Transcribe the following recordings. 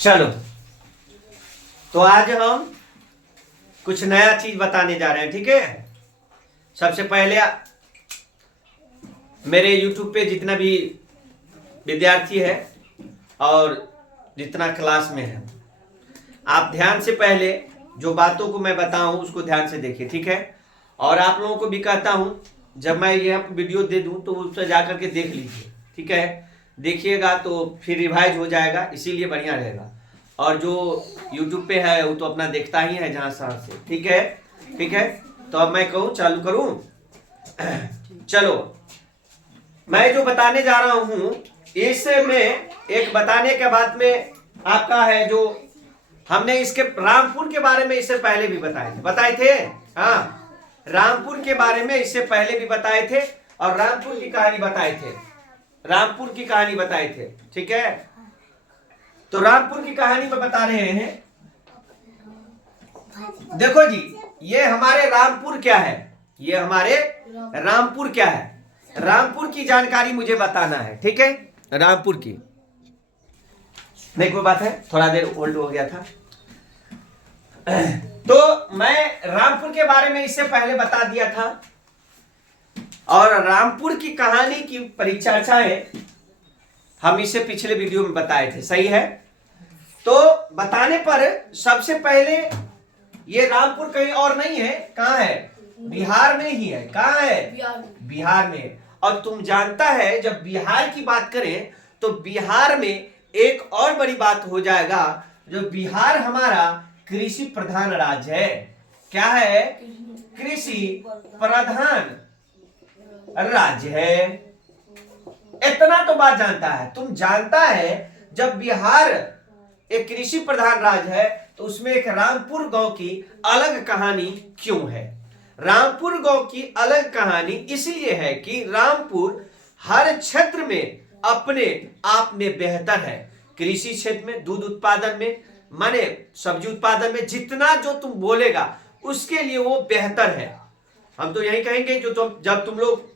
चलो, तो आज हम कुछ नया चीज बताने जा रहे हैं। ठीक है, सबसे पहले मेरे YouTube पे जितना भी विद्यार्थी है और जितना क्लास में है, आप ध्यान से पहले जो बातों को मैं बताऊं उसको ध्यान से देखिए। ठीक है, और आप लोगों को भी कहता हूं जब मैं यह वीडियो दे दूं तो उस पर जाकर के देख लीजिए। ठीक है, देखिएगा तो फिर रिवाइज हो जाएगा, इसीलिए बढ़िया रहेगा। और जो YouTube पे है वो तो अपना देखता ही है जहां सहां से। ठीक है, ठीक है, तो अब मैं कहूं चालू करूं। चलो, मैं जो बताने जा रहा हूं इसमें एक बताने के बाद में आपका है जो हमने इसके रामपुर के बारे में इससे पहले भी बताए थे। हाँ, रामपुर के बारे में इससे पहले भी बताए थे और रामपुर की कहानी बताए थे। रामपुर की कहानी बताए थे। ठीक है, तो रामपुर की कहानी में बता रहे हैं। देखो जी, ये हमारे रामपुर क्या है, ये हमारे रामपुर क्या है, रामपुर की जानकारी मुझे बताना है। ठीक है, रामपुर की नहीं कोई बात है, थोड़ा देर होल्ड हो गया था। तो मैं रामपुर के बारे में इससे पहले बता दिया था और रामपुर की कहानी की परिचर्चाएं हम इससे पिछले वीडियो में बताए थे। सही है, तो बताने पर सबसे पहले ये रामपुर कहीं और नहीं है, कहां है, बिहार में ही है। कहां है, बिहार में। और तुम जानता है जब बिहार की बात करें तो बिहार में एक और बड़ी बात हो जाएगा, जो बिहार हमारा कृषि प्रधान राज्य है। क्या है, कृषि प्रधान राज्य है। इतना तो बात जानता है, तुम जानता है जब बिहार एक कृषि प्रधान राज्य है तो उसमें एक रामपुर गांव की अलग कहानी क्यों है। रामपुर गांव की अलग कहानी इसलिए है कि रामपुर हर क्षेत्र में अपने आप में बेहतर है। कृषि क्षेत्र में, दूध उत्पादन में, माने सब्जी उत्पादन में, जितना जो तुम बोलेगा उसके लिए वो बेहतर है। हम तो यही कहेंगे जो जब तुम लोग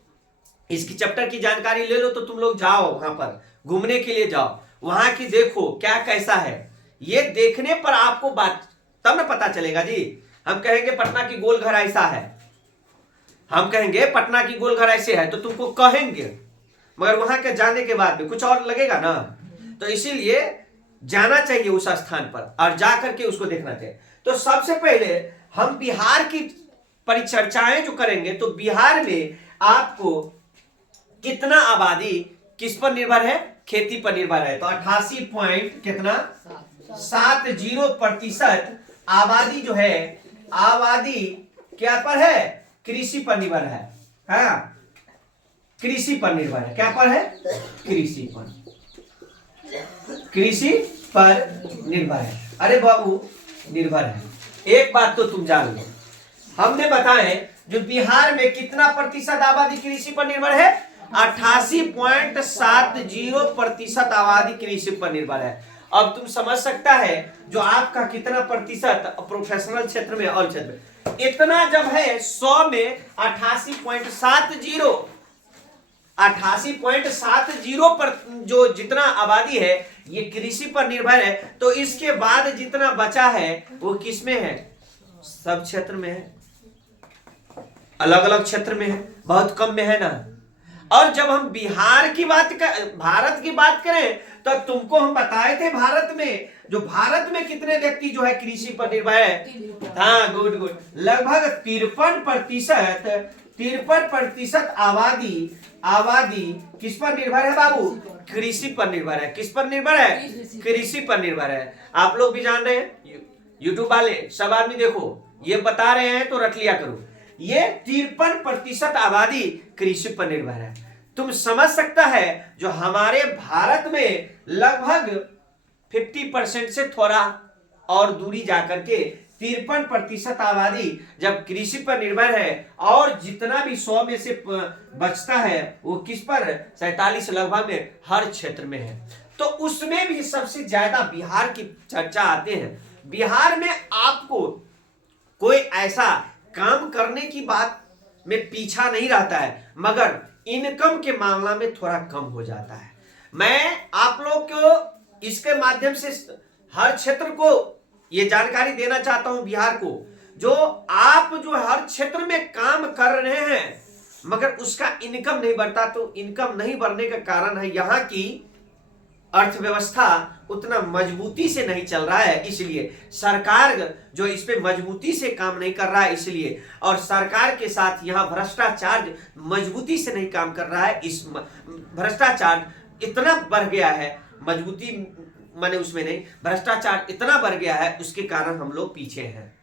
इसकी चैप्टर की जानकारी ले लो तो तुम लोग जाओ वहां पर घूमने के लिए, जाओ वहां की देखो क्या कैसा है। ये देखने पर आपको बात तब ना पता चलेगा जी। हम कहेंगे पटना की गोलघर ऐसा है, हम कहेंगे पटना की गोलघर ऐसे है तो तुमको कहेंगे, मगर वहां के जाने के बाद में कुछ और लगेगा ना। तो इसीलिए जाना चाहिए उस स्थान पर और जाकर के उसको देखना चाहिए। तो सबसे पहले हम बिहार की परिचर्चाएं जो करेंगे तो बिहार में आपको कितना आबादी किस पर निर्भर है, खेती पर निर्भर है। तो 88 पॉइंट कितना 70% आबादी जो है, आबादी क्या पर है, कृषि पर निर्भर है। हाँ, कृषि पर निर्भर है। क्या पर है, कृषि पर, कृषि पर निर्भर है। अरे बाबू निर्भर है। एक बात तो तुम जान लो, हमने बताए जो बिहार में कितना प्रतिशत आबादी कृषि पर निर्भर है, 88.70% आबादी कृषि पर निर्भर है। अब तुम समझ सकता है जो आपका कितना प्रतिशत प्रोफेशनल क्षेत्र में और क्षेत्र में, इतना जब है 100 में 88.70 पर जो जितना आबादी है ये कृषि पर निर्भर है, तो इसके बाद जितना बचा है वो किस में है, सब क्षेत्र में है, अलग अलग क्षेत्र में है, बहुत कम में है ना। और जब हम बिहार की बात भारत की बात करें तो तुमको हम बताए थे भारत में कितने व्यक्ति जो है कृषि पर निर्भर है। हाँ, गुड गुड, लगभग 53% आबादी किस पर निर्भर है बाबू, कृषि पर निर्भर है। किस पर निर्भर है, कृषि पर निर्भर है। आप लोग भी जान रहे हैं, यूट्यूब वाले सब आदमी देखो ये बता रहे हैं तो रट लिया करो, ये 53% आबादी कृषि पर निर्भर है। तुम समझ सकता है जो हमारे भारत में लगभग 50% से थोड़ा और दूरी जाकर के 53% आबादी जब कृषि पर निर्भर है, और जितना भी 100 में से बचता है वो किस पर, 47 लगभग में हर क्षेत्र में है। तो उसमें भी सबसे ज्यादा बिहार की चर्चा आते हैं। बिहार में आपको कोई ऐसा काम करने की बात में पीछा नहीं रहता है, मगर इनकम के मामला में थोड़ा कम हो जाता है। मैं आप लोग को इसके माध्यम से हर क्षेत्र को ये जानकारी देना चाहता हूं बिहार को, जो आप जो हर क्षेत्र में काम कर रहे हैं मगर उसका इनकम नहीं बढ़ता, तो इनकम नहीं बढ़ने का कारण है यहाँ की अर्थव्यवस्था उतना मजबूती से नहीं चल रहा है, इसलिए सरकार जो इस पे मजबूती से काम नहीं कर रहा है, इसलिए और सरकार के साथ यहाँ भ्रष्टाचार मजबूती से नहीं काम कर रहा है। इस भ्रष्टाचार इतना बढ़ गया है, मजबूती माने उसमें नहीं, भ्रष्टाचार इतना बढ़ गया है, उसके कारण हम लोग पीछे हैं।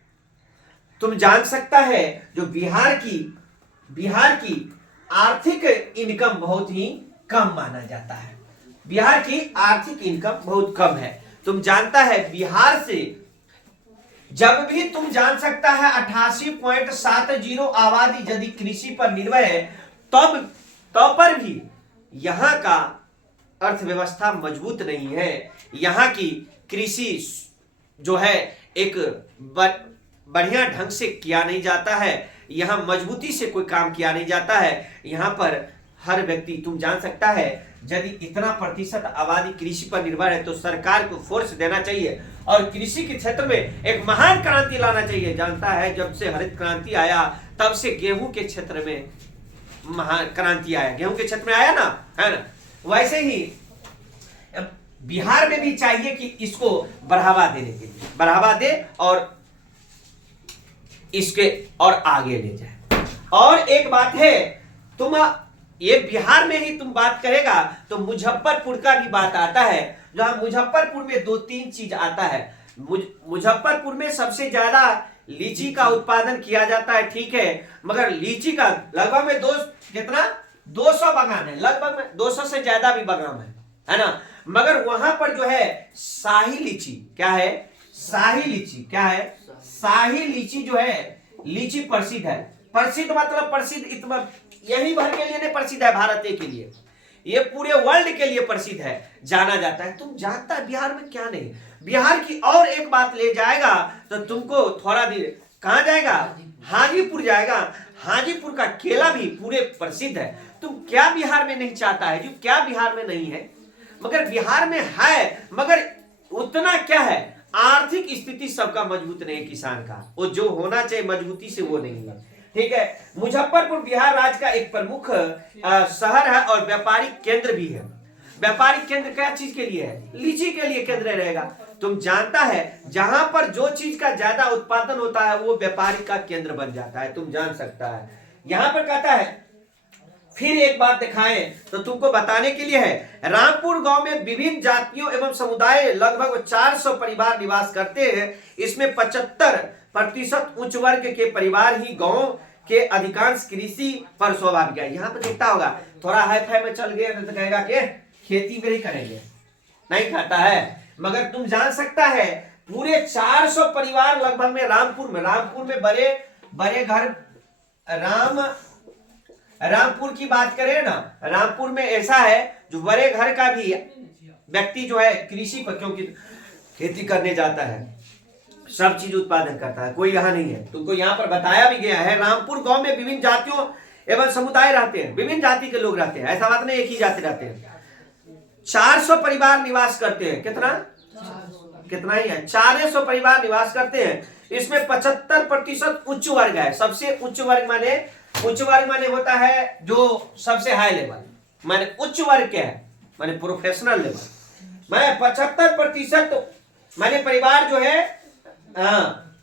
तुम जान सकता है जो बिहार की आर्थिक इनकम बहुत ही कम माना जाता है, बिहार की आर्थिक इनकम बहुत कम है। तुम जानता है बिहार से जब भी तुम जान सकता है 88.70 आबादी यदि कृषि पर निर्भर है, तब पर भी यहाँ का अर्थव्यवस्था मजबूत नहीं है। यहाँ की कृषि जो है एक बढ़िया ढंग से किया नहीं जाता है, यहाँ मजबूती से कोई काम किया नहीं जाता है। यहाँ पर हर व्यक्ति, तुम जान सकता है यदि इतना प्रतिशत आबादी कृषि पर निर्भर है तो सरकार को फोर्स देना चाहिए और कृषि के क्षेत्र में एक महान क्रांति लाना चाहिए। जानता है जब से हरित क्रांति आया तब से गेहूं के क्षेत्र में महान क्रांति आया, गेहूं के क्षेत्र में आया ना, है ना। वैसे ही बिहार में भी चाहिए कि इसको बढ़ावा देने के लिए बढ़ावा दे और इसके और आगे ले जाए। और एक बात है, तुम ये बिहार में ही तुम बात करेगा तो मुजफ्फरपुर का भी बात आता है, जहां मुजफ्फरपुर में 2-3 चीज आता है। मुजफ्फरपुर में सबसे ज्यादा लीची का उत्पादन किया जाता है, ठीक है, मगर लीची का लगभग में 200 बागान है, लगभग में 200 से ज्यादा भी बागान है ना। मगर वहां पर जो है शाही लीची, क्या है शाही लीची, क्या है शाही लीची जो है लीची प्रसिद्ध है। प्रसिद्ध मतलब प्रसिद्ध इतना यही भर के लिए नहीं प्रसिद्ध है, भारत के लिए, ये पूरे वर्ल्ड के लिए प्रसिद्ध है, जाना जाता है। तुम जानता है बिहार में क्या नहीं, बिहार की और एक बात ले जाएगा तो तुमको थोड़ा देर कहां जाएगा, हाजीपुर जाएगा। हाजीपुर का केला भी पूरे प्रसिद्ध है। तुम क्या बिहार में नहीं चाहता है, जो क्या बिहार में नहीं है, मगर बिहार में है, मगर उतना क्या है, आर्थिक स्थिति सबका मजबूत नहीं है, किसान का वो जो होना चाहिए मजबूती से वो नहीं है, ठीक है। मुजफ्फरपुर बिहार राज्य का एक प्रमुख शहर है और व्यापारिक केंद्र भी है। व्यापारिक केंद्र क्या चीज के लिए है, लीची के लिए केंद्र रहेगा। तुम जानता है जहां पर जो चीज का ज्यादा उत्पादन होता है वो व्यापारिक का केंद्र बन जाता है, तुम जान सकता है। यहां पर कहता है, फिर एक बात दिखाएं तो तुमको बताने के लिए है, रामपुर गांव में विभिन्न जातियों एवं समुदाय लगभग 400 परिवार निवास करते हैं। इसमें 75% उच्च वर्ग के परिवार ही गांव के अधिकांश कृषि पर स्वाभाविक है। यहाँ पर देखता होगा थोड़ा हाई फाई में चल गए तो कहेगा कि खेती में ही करेंगे, नहीं खाता है। मगर तुम जान सकता है पूरे 400 परिवार लगभग में रामपुर में बड़े घर, रामपुर की बात करें ना, रामपुर में ऐसा है जो बड़े घर का भी व्यक्ति जो है कृषि पर, क्योंकि खेती करने जाता है, सब चीज उत्पादन करता है, कोई यहाँ नहीं है। तुमको यहाँ पर बताया भी गया है, रामपुर गांव में विभिन्न जातियों एवं समुदाय रहते हैं, विभिन्न जाति के लोग रहते हैं, ऐसा बात नहीं एक ही जाति रहते हैं। 400 परिवार निवास करते हैं, कितना ही है, 400 परिवार निवास करते हैं। इसमें 75% उच्च वर्ग है। सबसे उच्च वर्ग माने होता है जो सबसे हाई लेवल, माने उच्च वर्ग क्या है, माने प्रोफेशनल लेवल। माने 75% माने परिवार जो है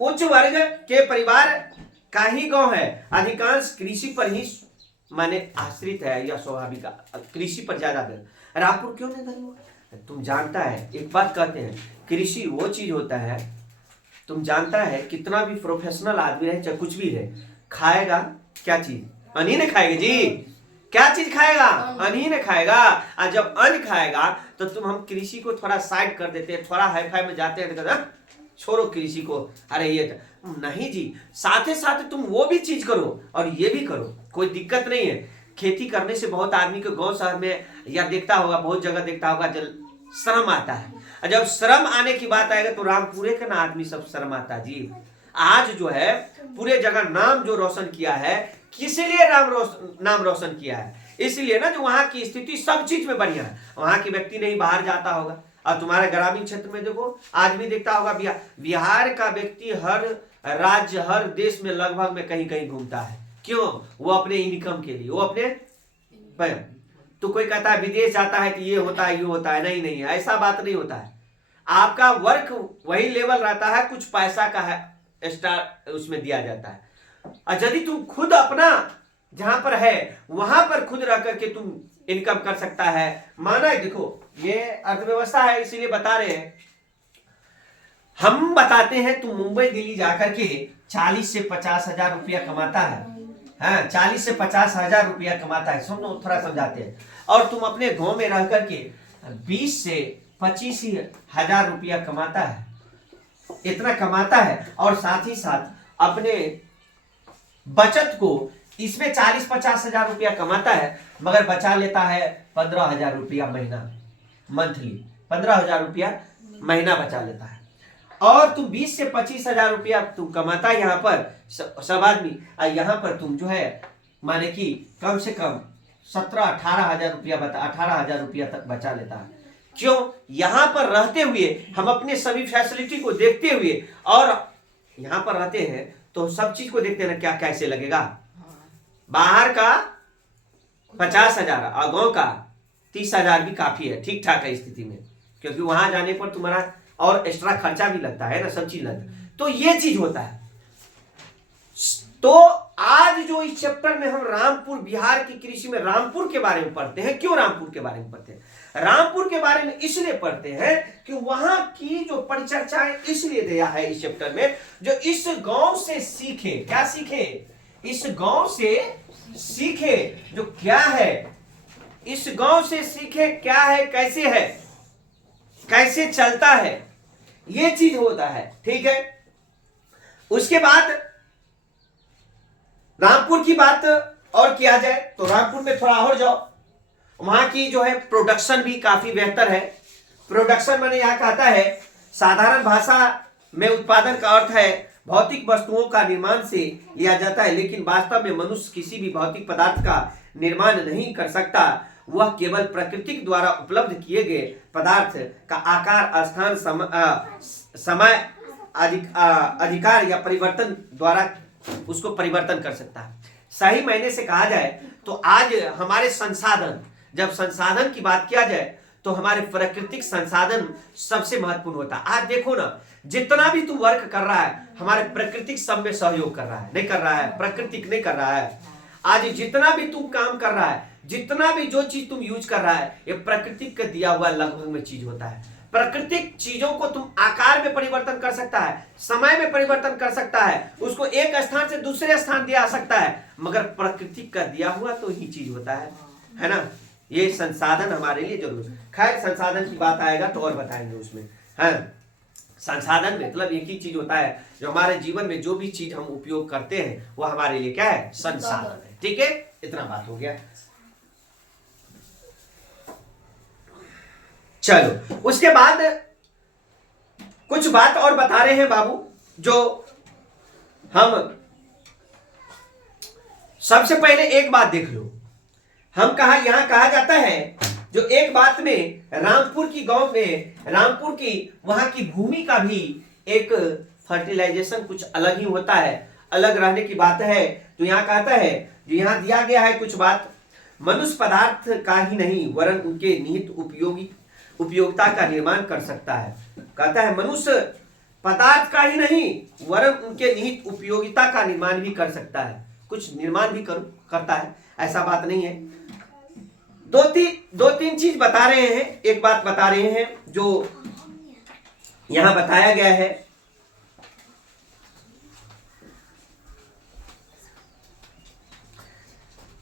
उच्च वर्ग के परिवार का ही गांव है। अधिकांश कृषि पर ही माने आश्रित है या स्वाभाविक कृषि पर ज्यादा है। रामपुर क्यों नहीं धर्म, तुम जानता है एक बात कहते हैं, कृषि वो चीज होता है, तुम जानता है कितना भी प्रोफेशनल आदमी रहे चाहे कुछ भी रहे, खाएगा क्या चीज, अन्न ही नहीं खाएगा जी, क्या चीज खाएगा, अन्न ही नहीं खाएगा। और जब अन्न खाएगा तो तुम हम कृषि को थोड़ा साइड कर देते हैं, थोड़ा हाई फाई में जाते हैं तो छोड़ो कृषि को, अरे ये नहीं जी, साथ ही साथ तुम वो भी चीज करो और ये भी करो, कोई दिक्कत नहीं है। खेती करने से बहुत आदमी को गांव शहर में या देखता होगा, बहुत जगह देखता होगा, शर्म आता है। और जब शर्म आने की बात आएगा तो रामपुरे का ना आदमी सब शर्म आता जी। आज जो है पूरे जगह नाम जो रोशन किया है, किस लिए नाम रोशन किया है, इसलिए ना जो वहां की स्थिति सब चीज में बढ़िया है। वहां के व्यक्ति नहीं बाहर जाता होगा, और तुम्हारे ग्रामीण क्षेत्र में देखो, आज भी देखता होगा बिहार का व्यक्ति हर राज्य, हर देश में लगभग में कहीं कहीं घूमता है। क्यों? वो अपने इनकम के लिए, वो अपने, तो कोई कहता है विदेश जाता है कि ये होता है, ये होता है। नहीं नहीं, ऐसा बात नहीं होता है। आपका वर्क वही लेवल रहता है, कुछ पैसा का है एक्स्ट्रा उसमें दिया जाता है। और यदि तुम खुद अपना जहां पर है वहां पर खुद रह करके तुम इनकम कर सकता है। माना देखो, ये अर्थव्यवस्था है, इसीलिए बता रहे हैं। हम बताते हैं तुम मुंबई दिल्ली जाकर के 40 से 50 हजार रुपया कमाता है, हाँ 40 से 50 हजार रुपया कमाता है, सुनो थोड़ा समझाते हैं। और तुम अपने गांव में रह करके 20 से 25 हजार रुपया कमाता है, इतना कमाता है। और साथ ही साथ अपने बचत को इसमें 40-50 हजार रुपया कमाता है, मगर बचा लेता है 15 हजार रुपया महीना, मंथली 15 हजार रुपया महीना बचा लेता है। और तुम 20 से 25 हजार रुपया तुम कमाता है यहाँ पर सब आदमी, और यहाँ पर तुम जो है माने कि कम से कम 17-18 हजार रुपया 18 हजार रुपया तक बचा लेता है। क्यों? यहाँ पर रहते हुए हम अपने सभी फैसिलिटी को देखते हुए, और यहाँ पर रहते हैं तो सब चीज को देखते हैं ना, क्या कैसे लगेगा। बाहर का 50 हजार और गांव का 30 हजार भी काफी है, ठीक ठाक है स्थिति में, क्योंकि वहां जाने पर तुम्हारा और एक्स्ट्रा खर्चा भी लगता है ना, सब चीज लगता है। तो ये चीज होता है। तो आज जो इस चैप्टर में हम रामपुर, बिहार की कृषि में रामपुर के बारे में पढ़ते हैं। क्यों रामपुर के बारे में पढ़ते हैं? रामपुर के बारे में इसलिए पढ़ते हैं कि वहां की जो परिचर्चाएं इसलिए दिया है इस चैप्टर में, जो इस गांव से सीखे। क्या सीखे? इस गांव से सीखे जो क्या है, इस गांव से सीखे क्या है, कैसे है, कैसे चलता है, ये चीज होता है। ठीक है, उसके बाद रामपुर की बात और किया जाए तो रामपुर में थोड़ा और जाओ, वहां की जो है प्रोडक्शन भी काफी बेहतर है। प्रोडक्शन मैंने यहां कहता है, साधारण भाषा में उत्पादन का अर्थ है भौतिक वस्तुओं का निर्माण से लिया जाता है, लेकिन वास्तव में मनुष्य किसी भी भौतिक पदार्थ का निर्माण नहीं कर सकता। वह केवल प्रकृति द्वारा उपलब्ध किए गए पदार्थ का आकार, स्थान, समय, अधिकार या परिवर्तन द्वारा उसको परिवर्तन कर सकता है। सही मायने से कहा जाए तो आज हमारे संसाधन, जब संसाधन की बात किया जाए तो हमारे प्राकृतिक संसाधन सबसे महत्वपूर्ण होता है। आज देखो ना, जितना भी तुम वर्क कर रहा है हमारे प्राकृतिक सब में सहयोग कर रहा है, नहीं कर रहा है? प्राकृतिक नहीं कर रहा है। आज जितना भी तुम काम कर रहा है, जितना भी जो चीज तुम यूज कर रहा है, ये प्राकृतिक का दिया हुआ लगभग में चीज होता है। प्राकृतिक चीजों को तुम आकार में परिवर्तन कर सकता है, समय में परिवर्तन कर सकता है, उसको एक स्थान से दूसरे स्थान दिया सकता है, मगर प्राकृतिक का दिया हुआ तो ही चीज होता है ना। ये संसाधन हमारे लिए जरूर। खैर संसाधन की बात आएगा तो और बताएंगे उसमें। हाँ, संसाधन मतलब एक ही चीज होता है, जो हमारे जीवन में जो भी चीज हम उपयोग करते हैं वो हमारे लिए क्या है? संसाधन है। ठीक है, इतना बात हो गया। चलो, उसके बाद कुछ बात और बता रहे हैं बाबू, जो हम सबसे पहले एक बात देख लो। हम यहां कहा जाता है, जो एक बात में रामपुर की गांव में, रामपुर की वहां की भूमि का भी एक फर्टिलाइजेशन कुछ अलग ही होता है, अलग रहने की बात है। तो यहां कहता है, जो यहां दिया गया है कुछ बात, मनुष्य पदार्थ का ही नहीं वरन उनके निहित उपयोगिता का निर्माण कर सकता है। कहता है मनुष्य पदार्थ का ही नहीं वरन उनके निहित उपयोगिता का निर्माण भी कर सकता है, कुछ निर्माण भी करता है, ऐसा बात नहीं है। दो तीन चीज बता रहे हैं। एक बात बता रहे हैं जो यहां बताया गया है,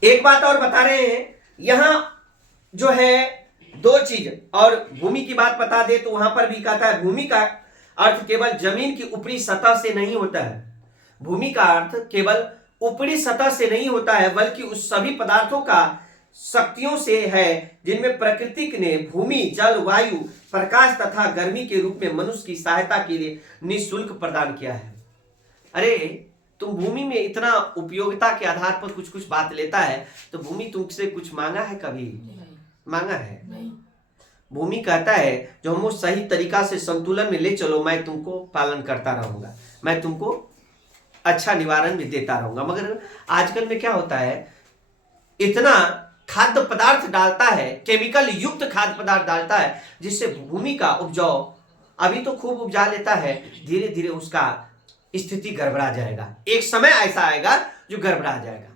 एक बात और बता रहे हैं यहां जो है दो चीज। और भूमि की बात बता दे तो वहां पर भी कहता है भूमि का अर्थ केवल जमीन की ऊपरी सतह से नहीं होता है। भूमि का अर्थ केवल ऊपरी सतह से नहीं होता है, बल्कि उस सभी पदार्थों का शक्तियों से है जिनमें प्रकृति ने भूमि, जल, वायु, प्रकाश तथा गर्मी के रूप में मनुष्य की सहायता के लिए निःशुल्क प्रदान किया है। अरे तुम भूमि में इतना उपयोगिता के आधार पर कुछ कुछ बात लेता है, तो भूमि तुमसे कुछ मांगा है? कभी मांगा है? नहीं। भूमि कहता है जो हमको सही तरीका से संतुलन में ले चलो, मैं तुमको पालन करता रहूंगा, मैं तुमको अच्छा निवारण भी देता रहूंगा। मगर आजकल में क्या होता है, इतना खाद्य पदार्थ डालता है, केमिकल युक्त खाद्य पदार्थ डालता है, जिससे भूमि का उपजाऊ अभी तो खूब उपजा लेता है, धीरे धीरे उसका स्थिति गड़बड़ा जाएगा। एक समय ऐसा आएगा जो गड़बड़ा जाएगा।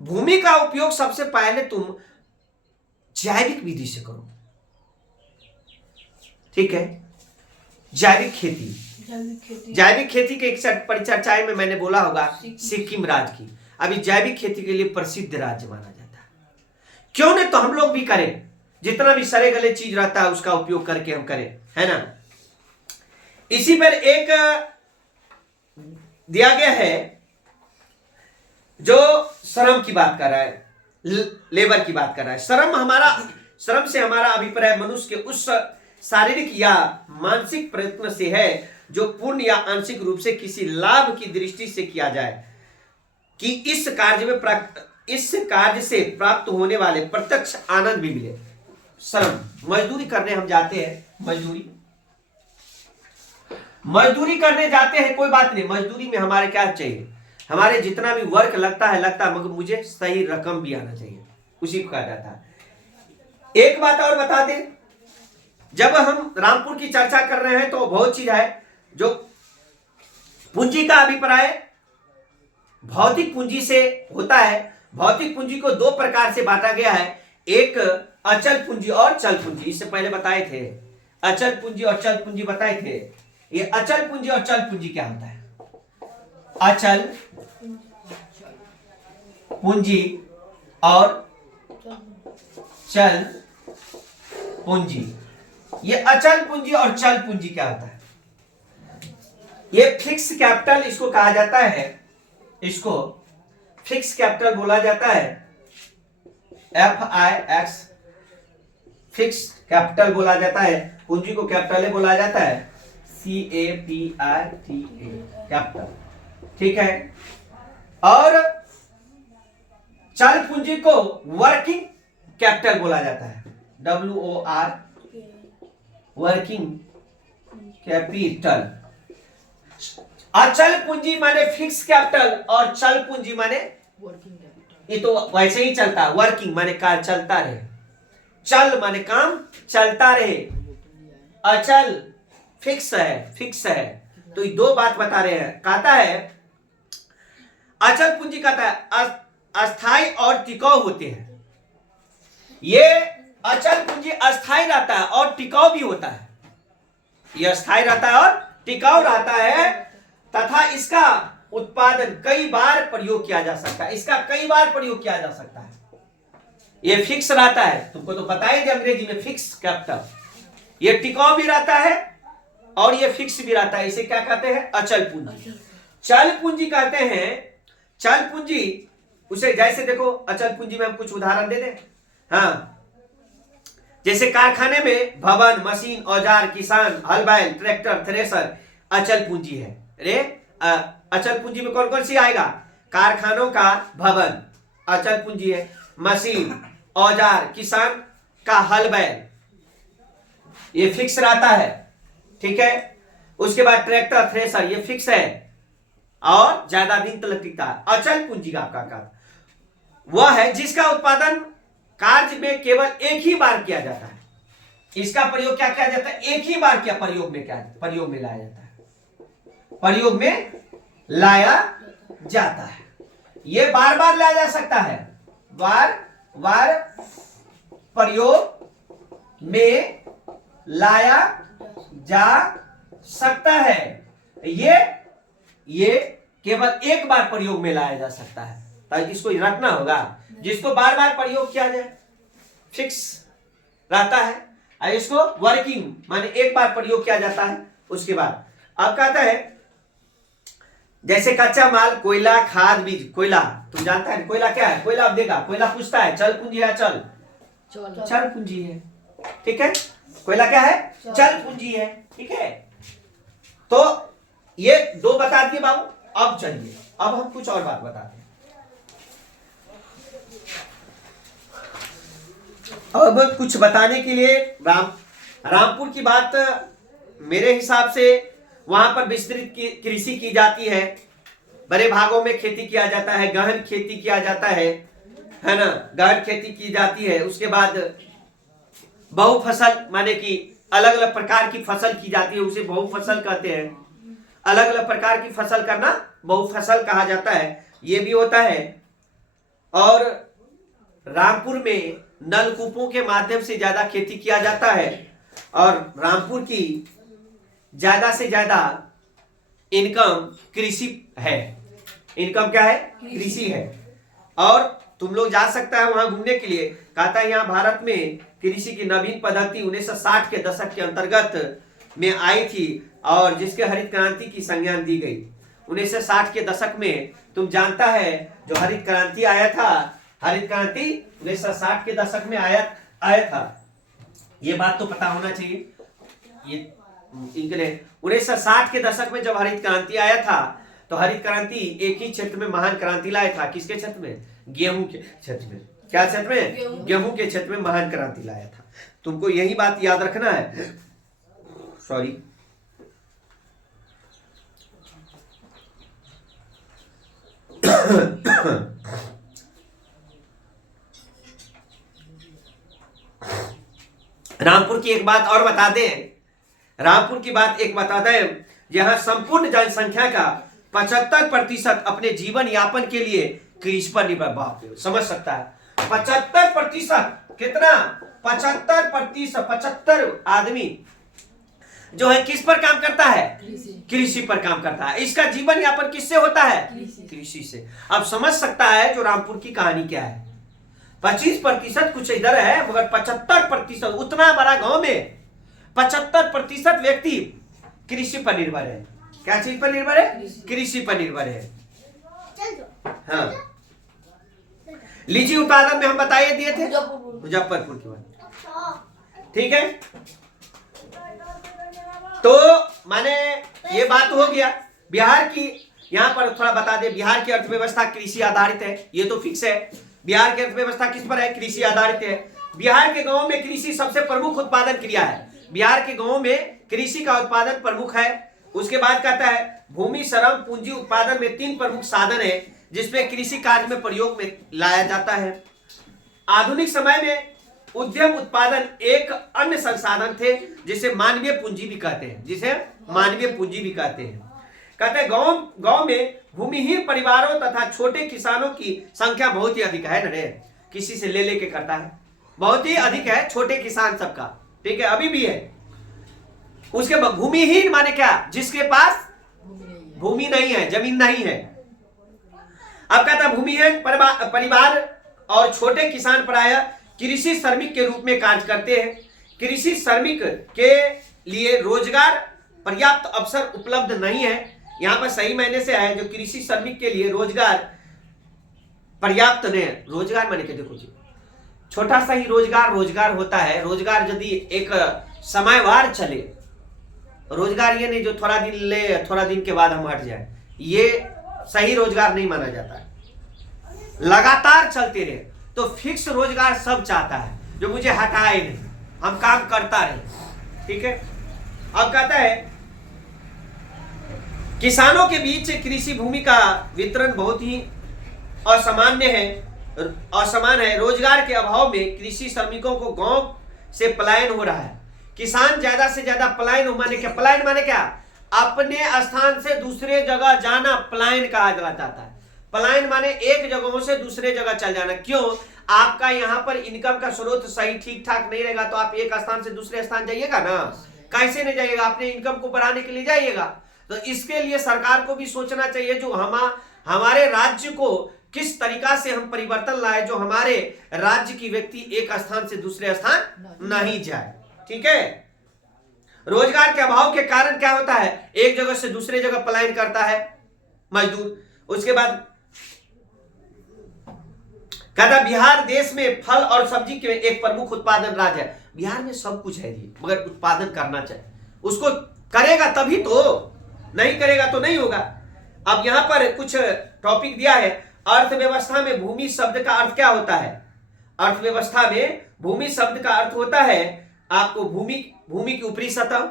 भूमि का उपयोग सबसे पहले तुम जैविक विधि से करो, ठीक है। जैविक खेती, जैविक खेती के एक परिचर्चाएं में मैंने बोला होगा सिक्किम राज्य की अभी जैविक खेती के लिए प्रसिद्ध राज्य माना जाता है। क्यों नहीं तो हम लोग भी करें, जितना भी सड़े गले चीज रहता है उसका उपयोग करके हम करें, है ना। इसी पर एक दिया गया है जो श्रम की बात कर रहा है, लेबर की बात कर रहा है। श्रम से हमारा अभिप्राय मनुष्य के उस शारीरिक या मानसिक प्रयत्न से है जो पूर्ण या आंशिक रूप से किसी लाभ की दृष्टि से किया जाए, कि इस कार्य से प्राप्त होने वाले प्रत्यक्ष आनंद भी मिले। श्रम, मजदूरी करने हम जाते हैं, मजदूरी करने जाते हैं, कोई बात नहीं, मजदूरी में हमारे क्या चाहिए, हमारे जितना भी वर्क लगता है मगर मुझे सही रकम भी आना चाहिए, उसी को कहा जाता है। एक बात और बता दें, जब हम रामपुर की चर्चा कर रहे हैं तो बहुत चीज है जो पूंजी का अभिप्राय भौतिक पूंजी से होता है। भौतिक पूंजी को दो प्रकार से बांटा गया है, एक अचल पूंजी और चल पूंजी। इससे पहले बताए थे अचल पूंजी और चल पूंजी बताए थे। ये अचल पूंजी और चल पूंजी क्या होता है? अचल पूंजी और चल पूंजी, ये अचल पूंजी और चल पूंजी क्या होता है? ये फिक्स कैपिटल इसको कहा जाता है, इसको फिक्स कैपिटल बोला जाता है, FIX फिक्स कैपिटल बोला जाता है। पूंजी को कैपिटल बोला जाता है, CAPITAL कैपिटल, ठीक है। और चल पूंजी को वर्किंग कैपिटल बोला जाता है, WOR वर्किंग कैपिटल। अचल पूंजी माने फिक्स कैपिटल और चल पूंजी माने वर्किंग कैपिटल। ये तो वैसे ही चलता है, वर्किंग माने कार्य चलता रहे, चल माने काम चलता रहे, अचल फिक्स है। तो ये दो बात बता रहे हैं। कहता है अचल पूंजी कहता है अस्थाई और टिकाऊ होते हैं। ये अचल पूंजी अस्थाई रहता है और टिकाऊ भी होता है। यह अस्थाई रहता है और टिकाऊ रहता है तथा इसका उत्पादन कई बार प्रयोग किया जा सकता है, इसका कई बार प्रयोग किया जा सकता है। ये फिक्स रहता है, तुमको तो पता ही है अंग्रेजी में फिक्स कैपिटल। ये टिकाऊ भी रहता है और ये फिक्स भी रहता है, इसे क्या कहते हैं? अचल पूंजी। चल पूंजी कहते हैं, चल पूंजी उसे जैसे देखो अचल पूंजी में हम कुछ उदाहरण दे दें। हाँ, जैसे कारखाने में भवन, मशीन, औजार, किसान, हल बैल, ट्रैक्टर, थ्रेसर अचल पूंजी है। अरे अचल पूंजी में कौन कौन सी आएगा? कारखानों का भवन अचल पूंजी है, मशीन, औजार, किसान का हल बैल ये फिक्स रहता है, ठीक है। उसके बाद ट्रैक्टर, थ्रेसर ये फिक्स है और ज्यादा दिन तक टिकता है। अचल पूंजी का आपका कार्य वह है जिसका उत्पादन कार्य में केवल एक ही बार किया जाता है। इसका प्रयोग क्या किया जाता है? एक ही बार किया, प्रयोग में लाया जाता है, प्रयोग में लाया जाता है। यह बार बार लाया जा सकता है, बार बार प्रयोग में लाया जा सकता है। ये केवल एक बार प्रयोग में लाया जा सकता है, तो इसको रखना होगा। जिसको बार बार प्रयोग किया जाए फिक्स रहता है, और इसको वर्किंग माने एक बार प्रयोग किया जाता है। उसके बाद अब कहता है जैसे कच्चा माल, कोयला, खाद, बीज। कोयला तुम जानता है कोयला क्या है? कोयला देगा, कोयला पूछता है चल पूंजी है, चल पूंजी है, ठीक है। कोयला क्या है? चल पूंजी है, ठीक है। तो ये दो बता दिए बाबू। अब चलिए अब हम कुछ और बात बताते हैं। अब कुछ बताने के लिए रामपुर की बात मेरे हिसाब से वहां पर विस्तृत कृषि की जाती है, बड़े भागों में खेती किया जाता है, गहन खेती किया जाता है ना, गहन खेती की जाती है। उसके बाद बहुफसल माने कि अलग अलग प्रकार की फसल की जाती है, उसे बहुफसल कहते हैं। अलग अलग प्रकार की फसल करना बहुफसल कहा जाता है, ये भी होता है। और रामपुर में नलकूपों के माध्यम से ज्यादा खेती किया जाता है और रामपुर की ज्यादा से ज्यादा इनकम कृषि है। इनकम क्या है? कृषि है। और तुम लोग जा सकता है वहां घूमने के लिए। कहता है यहाँ भारत में कृषि की नवीन पद्धति 1960 के दशक के अंतर्गत में आई थी और जिसके हरित क्रांति की संज्ञान दी गई। 1960 के दशक में तुम जानता है जो हरित क्रांति आया था, हरित क्रांति 1960 के दशक में आया था, ये बात तो पता होना चाहिए। ये इनके 1960 के दशक में जब हरित क्रांति आया था तो हरित क्रांति एक ही क्षेत्र में महान क्रांति लाया था। किसके क्षेत्र में? गेहूं के क्षेत्र में। क्या क्षेत्र में? गेहूं के क्षेत्र में महान क्रांति लाया था। तुमको यही बात याद रखना है। सॉरी, रामपुर की एक बात और बता दें, रामपुर की बात एक बता दें, जहां संपूर्ण जनसंख्या का 75% अपने जीवन यापन के लिए कृषि पर निर्भर। बाप रे, समझ सकता है 75%। कितना? 75%। 75 आदमी जो है किस पर काम करता है? कृषि पर काम करता है। इसका जीवन यापन किससे होता है? कृषि से। अब समझ सकता है जो रामपुर की कहानी क्या है। 25% कुछ इधर है, मगर 75% उतना बड़ा गांव में 75% व्यक्ति कृषि पर निर्भर है। क्या चीज पर निर्भर है? कृषि पर निर्भर है। हाँ, लीची उत्पादन में हम बताइए दिए थे मुजफ्फरपुर की बात, ठीक है। तो माने ये बात हो गया। बिहार की यहां पर थोड़ा बता दे, बिहार की अर्थव्यवस्था कृषि आधारित है, ये तो फिक्स है। बिहार की अर्थव्यवस्था किस पर है? कृषि आधारित है। बिहार के गांवों में कृषि सबसे प्रमुख उत्पादन क्रिया है। बिहार के गांवों में कृषि का उत्पादन प्रमुख है। उसके बाद कहता है भूमि, श्रम, पूंजी उत्पादन में 3 प्रमुख साधन है जिसमें कृषि कार्य में प्रयोग में लाया जाता है। आधुनिक समय में उद्यम उत्पादन एक अन्य संसाधन थे जिसे मानवीय पूंजी भी कहते हैं, जिसे मानवीय पूंजी भी कहते हैं। कहते हैं गांव में भूमिहीन परिवारों तथा छोटे किसानों की संख्या बहुत ही अधिक है। नरे किसी से ले लेके करता है, बहुत ही अधिक है छोटे किसान सबका, ठीक है, अभी भी है। उसके बाद भूमिहीन माने क्या? जिसके पास भूमि नहीं है, जमीन नहीं है। अब कहता है भूमिहीन परिवार और छोटे किसान प्रायः कृषि श्रमिक के रूप में कार्य करते हैं। कृषि श्रमिक के लिए रोजगार पर्याप्त अवसर उपलब्ध नहीं है। यहां पर सही मायने से है जो कृषि श्रमिक के लिए रोजगार पर्याप्त नहीं है। रोजगार माने क्या? देखो जी, छोटा सा ही रोजगार होता है। रोजगार यदि एक समयवार चले, रोजगार ये नहीं जो थोड़ा दिन ले थोड़ा दिन के बाद हम हट जाए, ये सही रोजगार नहीं माना जाता है। लगातार चलते रहे तो फिक्स रोजगार सब चाहता है, जो मुझे हटाए नहीं, हम काम करता रहे, ठीक है। अब कहता है किसानों के बीच कृषि भूमि का वितरण बहुत ही असमान है। रोजगार के अभाव में कृषि श्रमिकों को गांव से पलायन हो रहा है। किसान ज्यादा से ज्यादा पलायन माने क्या? पलायन माने क्या? अपने स्थान से दूसरे जगह जाना पलायन कहा जाता है। पलायन माने एक जगहों से दूसरे जगह चल जाना। क्यों? आपका यहाँ पर इनकम का स्रोत सही ठीक ठाक नहीं रहेगा तो आप एक स्थान से दूसरे स्थान जाइएगा ना, कैसे नहीं जाइएगा? अपने इनकम को बढ़ाने के लिए जाइएगा। तो इसके लिए सरकार को भी सोचना चाहिए जो हमारे राज्य को किस तरीका से हम परिवर्तन लाए, जो हमारे राज्य की व्यक्ति एक स्थान से दूसरे स्थान नहीं जाए, ठीक है। रोजगार के अभाव के कारण क्या होता है? एक जगह से दूसरे जगह पलायन करता है मजदूर। उसके बाद कहता बिहार देश में फल और सब्जी के एक प्रमुख उत्पादन राज्य है। बिहार में सब कुछ है जी, मगर उत्पादन करना चाहिए। उसको करेगा तभी तो, नहीं करेगा तो नहीं होगा। अब यहां पर कुछ टॉपिक दिया है। अर्थव्यवस्था में भूमि शब्द का अर्थ क्या होता है? अर्थव्यवस्था में भूमि शब्द का अर्थ होता है आपको भूमि की ऊपरी सतह,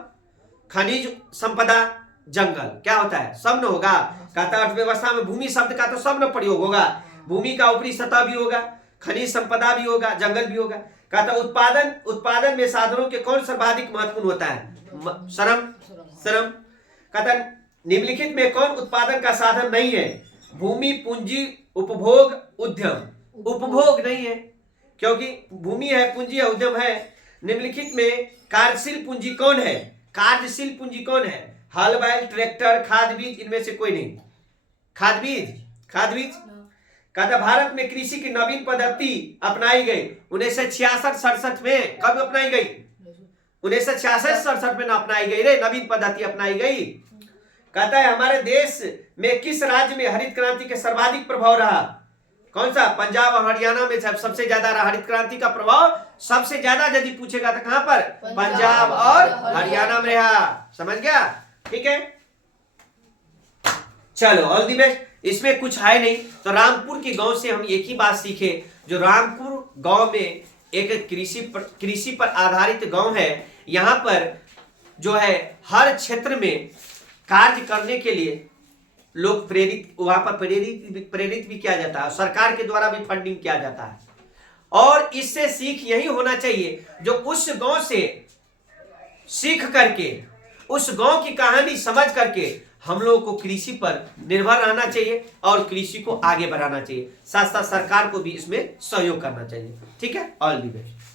खनिज संपदा, जंगल। क्या होता है? स्वप्न होगा। कहता अर्थव्यवस्था में भूमि शब्द का तो स्वप्न प्रयोग होगा, भूमि का ऊपरी सतह भी होगा, खनिज संपदा भी होगा, जंगल भी होगा। कहता उत्पादन में साधनों के कौन सर्वाधिक महत्वपूर्ण होता है? श्रम। कहता निम्नलिखित में कौन उत्पादन का साधन नहीं है? भूमि, पूंजी, उपभोग, उद्यम। उपभोग नहीं है, क्योंकि भूमि है, पूंजी है, उद्यम है। निम्नलिखित में कार्यशील पूंजी कौन है? कार्यशील पूंजी कौन है? हल बैल, ट्रैक्टर, खाद बीज, इनमें से कोई नहीं। खाद बीज। कहता भारत में कृषि की नवीन पद्धति अपनाई गई 1966-67 में। कब अपनाई गई? 1966-67 में ना अपनाई गई रे, नवीन पद्धति अपनाई गई। कहता है हमारे देश में किस राज्य में हरित क्रांति के सर्वाधिक प्रभाव रहा? कौन सा? पंजाब और हरियाणा में सबसे ज्यादा रहा हरित क्रांति का प्रभाव। सबसे ज्यादा यदि पूछेगा तो कहां पर? पंजाब और हरियाणा में रहा। समझ गया? ठीक है, चलो ऑल द बेस्ट। इसमें कुछ है नहीं, तो रामपुर के गांव से हम एक ही बात सीखे, जो रामपुर गांव में एक कृषि पर आधारित गांव है। यहाँ पर जो है हर क्षेत्र में कार्य करने के लिए लोग वहां पर प्रेरित भी किया जाता है, सरकार के द्वारा भी फंडिंग किया जाता है। और इससे सीख यही होना चाहिए, जो उस गांव से सीख करके, उस गांव की कहानी समझ करके हम लोगों को कृषि पर निर्भर रहना चाहिए और कृषि को आगे बढ़ाना चाहिए। साथ साथ सरकार को भी इसमें सहयोग करना चाहिए। ठीक है, ऑल दी बेस्ट।